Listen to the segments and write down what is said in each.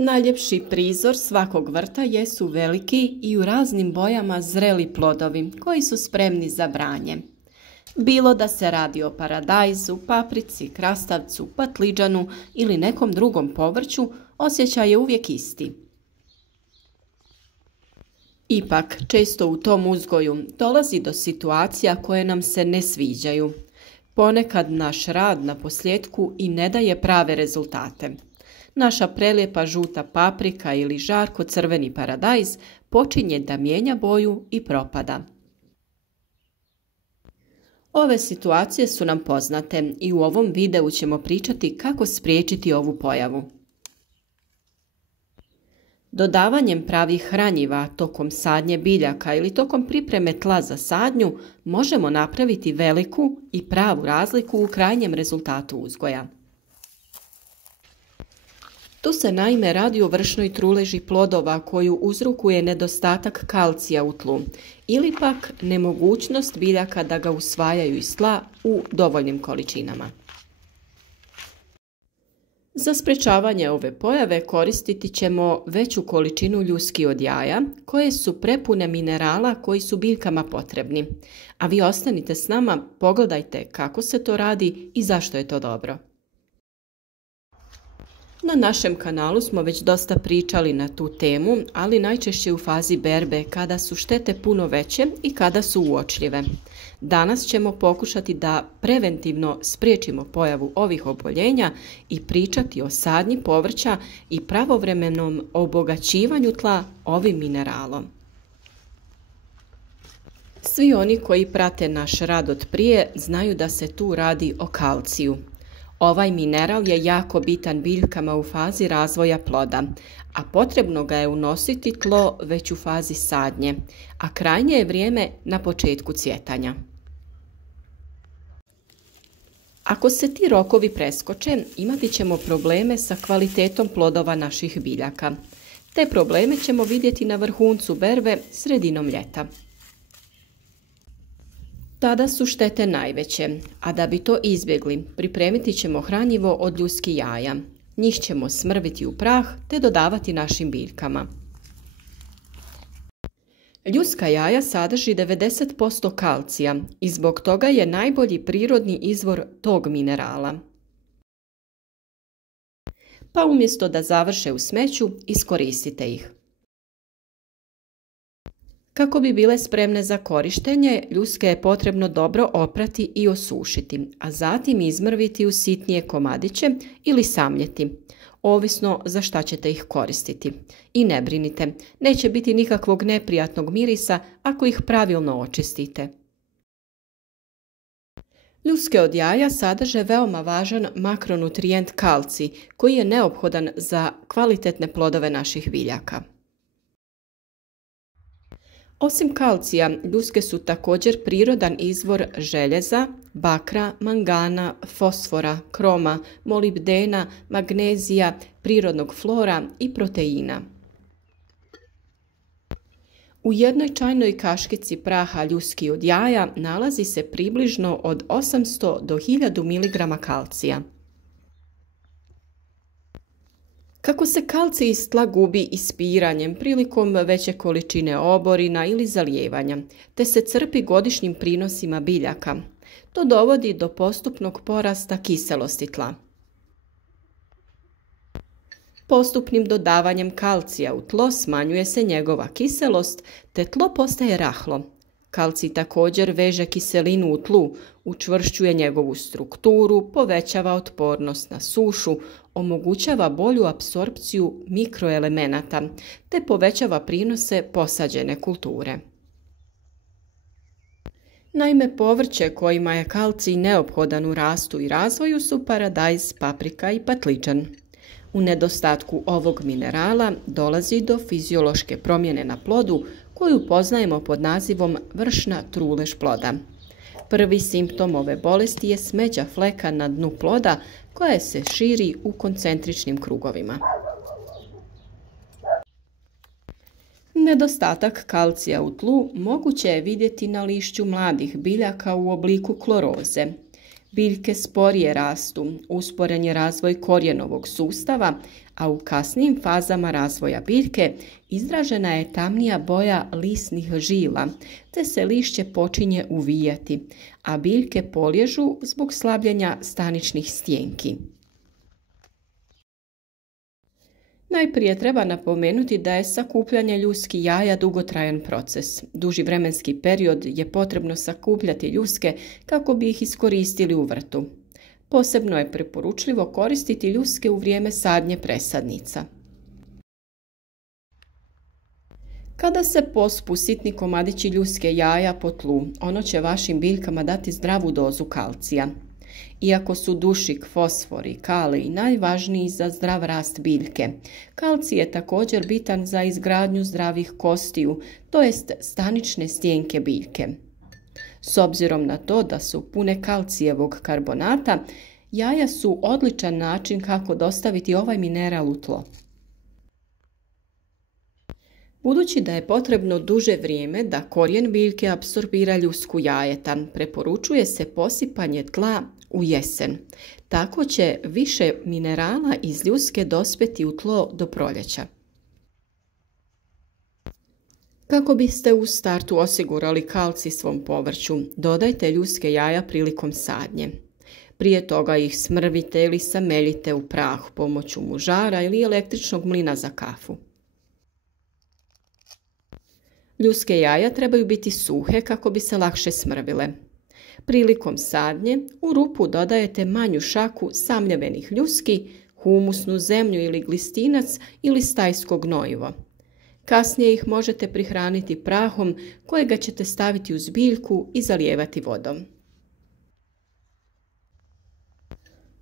Najljepši prizor svakog vrta jesu veliki i u raznim bojama zreli plodovi koji su spremni za branje. Bilo da se radi o paradajzu, paprici, krastavcu, patliđanu ili nekom drugom povrću, osjećaj je uvijek isti. Ipak, često u tom uzgoju dolazi do situacija koje nam se ne sviđaju. Ponekad naš rad na posljetku i ne daje prave rezultate. Naša prelijepa žuta paprika ili žarko crveni paradajz počinje da mijenja boju i propada. Ove situacije su nam poznate i u ovom videu ćemo pričati kako spriječiti ovu pojavu. Dodavanjem pravih hranjiva tokom sadnje biljaka ili tokom pripreme tla za sadnju možemo napraviti veliku i pravu razliku u krajnjem rezultatu uzgoja. Tu se naime radi o vršnoj truleži plodova koju uzrokuje nedostatak kalcija u tlu ili pak nemogućnost biljaka da ga usvajaju iz tla u dovoljnim količinama. Za sprečavanje ove pojave koristiti ćemo veću količinu ljuski od jaja koje su prepune minerala koji su biljkama potrebni. A vi ostanite s nama, pogledajte kako se to radi i zašto je to dobro. Na našem kanalu smo već dosta pričali na tu temu, ali najčešće u fazi berbe kada su štete puno veće i kada su uočljive. Danas ćemo pokušati da preventivno spriječimo pojavu ovih oboljenja i pričati o sadnji povrća i pravovremenom obogaćivanju tla ovim mineralom. Svi oni koji prate naš rad od prije znaju da se tu radi o kalciju. Ovaj mineral je jako bitan biljkama u fazi razvoja ploda, a potrebno ga je unositi tlo već u fazi sadnje, a krajnje je vrijeme na početku cvjetanja. Ako se ti rokovi preskoče, imati ćemo probleme sa kvalitetom plodova naših biljaka. Te probleme ćemo vidjeti na vrhuncu berbe sredinom ljeta. Tada su štete najveće, a da bi to izbjegli, pripremiti ćemo hranjivo od ljuski jaja. Njih ćemo smrviti u prah te dodavati našim biljkama. Ljuska jaja sadrži 90% kalcija i zbog toga je najbolji prirodni izvor tog minerala. Pa umjesto da završe u smeću, iskoristite ih. Kako bi bile spremne za korištenje, ljuske je potrebno dobro oprati i osušiti, a zatim izmrviti u sitnije komadiće ili samljeti, ovisno za šta ćete ih koristiti. I ne brinite, neće biti nikakvog neprijatnog mirisa ako ih pravilno očistite. Ljuske od jaja sadrže veoma važan makronutrijent kalcij koji je neophodan za kvalitetne plodove naših biljaka. Osim kalcija, ljuske su također prirodan izvor željeza, bakra, mangana, fosfora, kroma, molibdena, magnezija, prirodnog flora i proteina. U jednoj čajnoj kaškici praha ljuski od jaja nalazi se približno od 800 do 1000 mg kalcija. Kako se kalcij iz tla gubi ispiranjem prilikom veće količine oborina ili zalijevanja, te se crpi godišnjim prinosima biljaka, to dovodi do postupnog porasta kiselosti tla. Postupnim dodavanjem kalcija u tlo smanjuje se njegova kiselost, te tlo postaje rahlo. Kalcij također veže kiselinu u tlu, učvršćuje njegovu strukturu, povećava otpornost na sušu, omogućava bolju apsorpciju mikroelemenata, te povećava prinose posađene kulture. Naime, povrće kojima je kalcij neophodan u rastu i razvoju su paradajz, paprika i patliđan. U nedostatku ovog minerala dolazi do fiziološke promjene na plodu koju poznajemo pod nazivom vršna trulež ploda. Prvi simptom ove bolesti je smeđa fleka na dnu ploda koja se širi u koncentričnim krugovima. Nedostatak kalcija u tlu moguće je vidjeti na lišću mladih biljaka u obliku kloroze. Biljke sporije rastu, usporen je razvoj korijenovog sustava, a u kasnijim fazama razvoja biljke izražena je tamnija boja lisnih žila, te se lišće počinje uvijati, a biljke poliježu zbog slabljenja staničnih stjenki. Najprije treba napomenuti da je sakupljanje ljuski jaja dugotrajan proces. Duži vremenski period je potrebno sakupljati ljuske kako bi ih iskoristili u vrtu. Posebno je preporučljivo koristiti ljuske u vrijeme sadnje presadnica. Kada se pospu sitni komadići ljuske jaja po tlu, ono će vašim biljkama dati zdravu dozu kalcija. Iako su dušik, fosfor i kalij najvažniji za zdrav rast biljke, kalcij je također bitan za izgradnju zdravih kostiju, to jest stanične stjenke biljke. S obzirom na to da su pune kalcijevog karbonata, jaja su odličan način kako dostaviti ovaj mineral u tlo. Budući da je potrebno duže vrijeme da korijen biljke apsorbira ljusku jajeta, preporučuje se posipanje tla u jesen. Tako će više minerala iz ljuske dospjeti u tlo do proljeća. Kako biste u startu osigurali kalcij svom povrću, dodajte ljuske jaja prilikom sadnje. Prije toga ih smrvite ili sameljite u prah pomoću mužara ili električnog mlina za kafu. Ljuske jaja trebaju biti suhe kako bi se lakše smrvile. Prilikom sadnje u rupu dodajete manju šaku samljevenih ljuski, humusnu zemlju ili glistinac ili stajsko gnojivo. Kasnije ih možete prihraniti prahom kojega ćete staviti uz biljku i zalijevati vodom.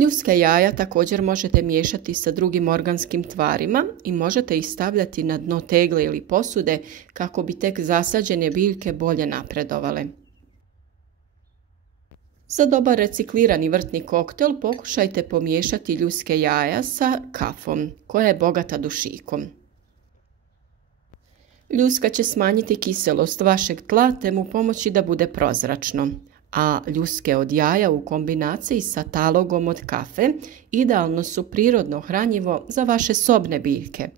Ljuske jaja također možete miješati sa drugim organskim tvarima i možete ih stavljati na dno tegle ili posude kako bi tek zasađene biljke bolje napredovale. Za dobar reciklirani vrtni koktel pokušajte pomiješati ljuske jaja sa kafom, koja je bogata dušikom. Ljuska će smanjiti kiselost vašeg tla te mu pomoći da bude prozračno, a ljuske od jaja u kombinaciji sa talogom od kafe idealno su prirodno hranjivo za vaše sobne biljke.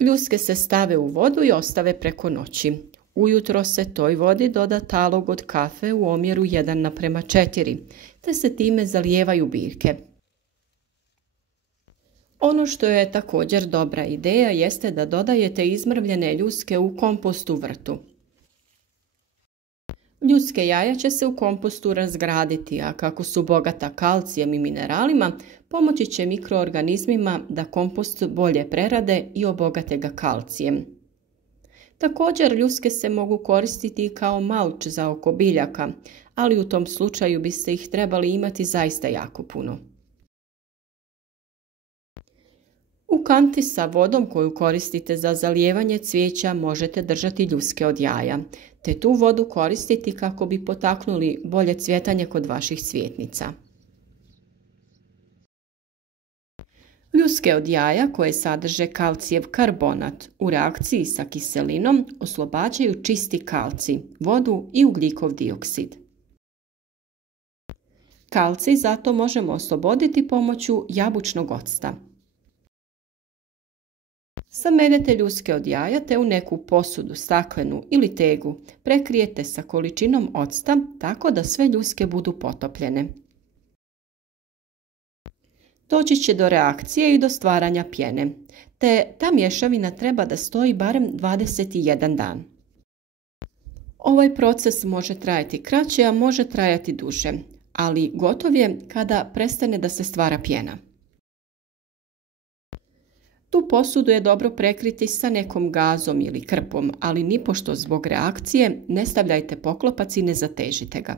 Ljuske se stave u vodu i ostave preko noći. Ujutro se toj vodi doda talog od kafe u omjeru 1:4, te se time zalijevaju biljke. Ono što je također dobra ideja jeste da dodajete izmrvljene ljuske u kompost u vrtu. Ljuske jaja će se u kompostu razgraditi, a kako su bogata kalcijem i mineralima, pomoći će mikroorganizmima da kompost bolje prerade i obogate ga kalcijem. Također ljuske se mogu koristiti kao malč za oko biljaka, ali u tom slučaju biste ih trebali imati zaista jako puno. U kanti sa vodom koju koristite za zalijevanje cvijeća možete držati ljuske od jaja, te tu vodu koristiti kako bi potaknuli bolje cvjetanje kod vaših cvjetnica. Ljuske od jaja koje sadrže kalcijev karbonat u reakciji sa kiselinom oslobađaju čisti kalcij, vodu i ugljikov dioksid. Kalcij zato možemo osloboditi pomoću jabučnog octa. Sameljete ljuske od jaja te u neku posudu, staklenu ili tegu prekrijete sa količinom octa tako da sve ljuske budu potopljene. Doći će do reakcije i do stvaranja pjene, te ta mješavina treba da stoji barem 21 dan. Ovaj proces može trajati kraće, a može trajati duže, ali gotov je kada prestane da se stvara pjena. Tu posudu je dobro prekriti sa nekom gazom ili krpom, ali nipošto zbog reakcije ne stavljajte poklopac i ne zatežite ga.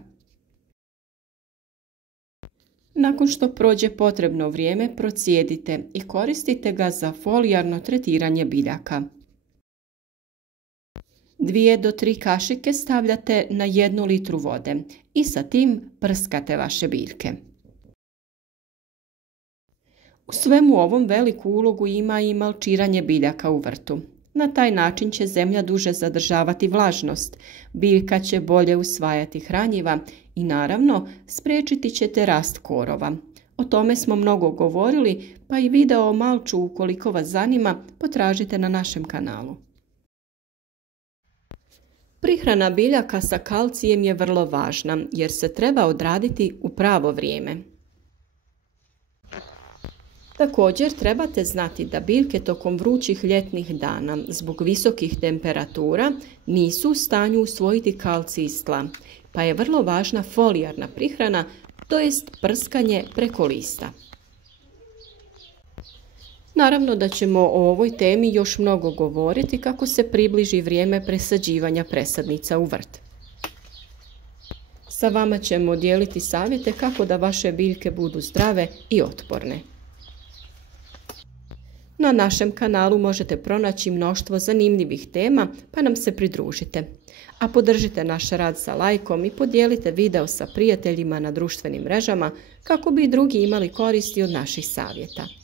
Nakon što prođe potrebno vrijeme, procijedite i koristite ga za folijarno tretiranje biljaka. 2 do 3 kašike stavljate na 1 litru vode i sa tim prskate vaše biljke. U svemu ovom veliku ulogu ima i malčiranje biljaka u vrtu. Na taj način će zemlja duže zadržavati vlažnost, biljka će bolje usvajati hranjiva i naravno spriječiti ćete rast korova. O tome smo mnogo govorili, pa i video o malču ukoliko vas zanima potražite na našem kanalu. Prihrana biljaka sa kalcijem je vrlo važna jer se treba odraditi u pravo vrijeme. Također trebate znati da biljke tokom vrućih ljetnih dana zbog visokih temperatura nisu u stanju usvojiti kalcij iz tla, pa je vrlo važna folijarna prihrana, to jest prskanje preko lista. Naravno da ćemo o ovoj temi još mnogo govoriti kako se približi vrijeme presađivanja presadnica u vrt. Sa vama ćemo dijeliti savjete kako da vaše biljke budu zdrave i otporne. Na našem kanalu možete pronaći mnoštvo zanimljivih tema, pa nam se pridružite. A podržite naš rad sa lajkom i podijelite video sa prijateljima na društvenim mrežama kako bi i drugi imali koristi od naših savjeta.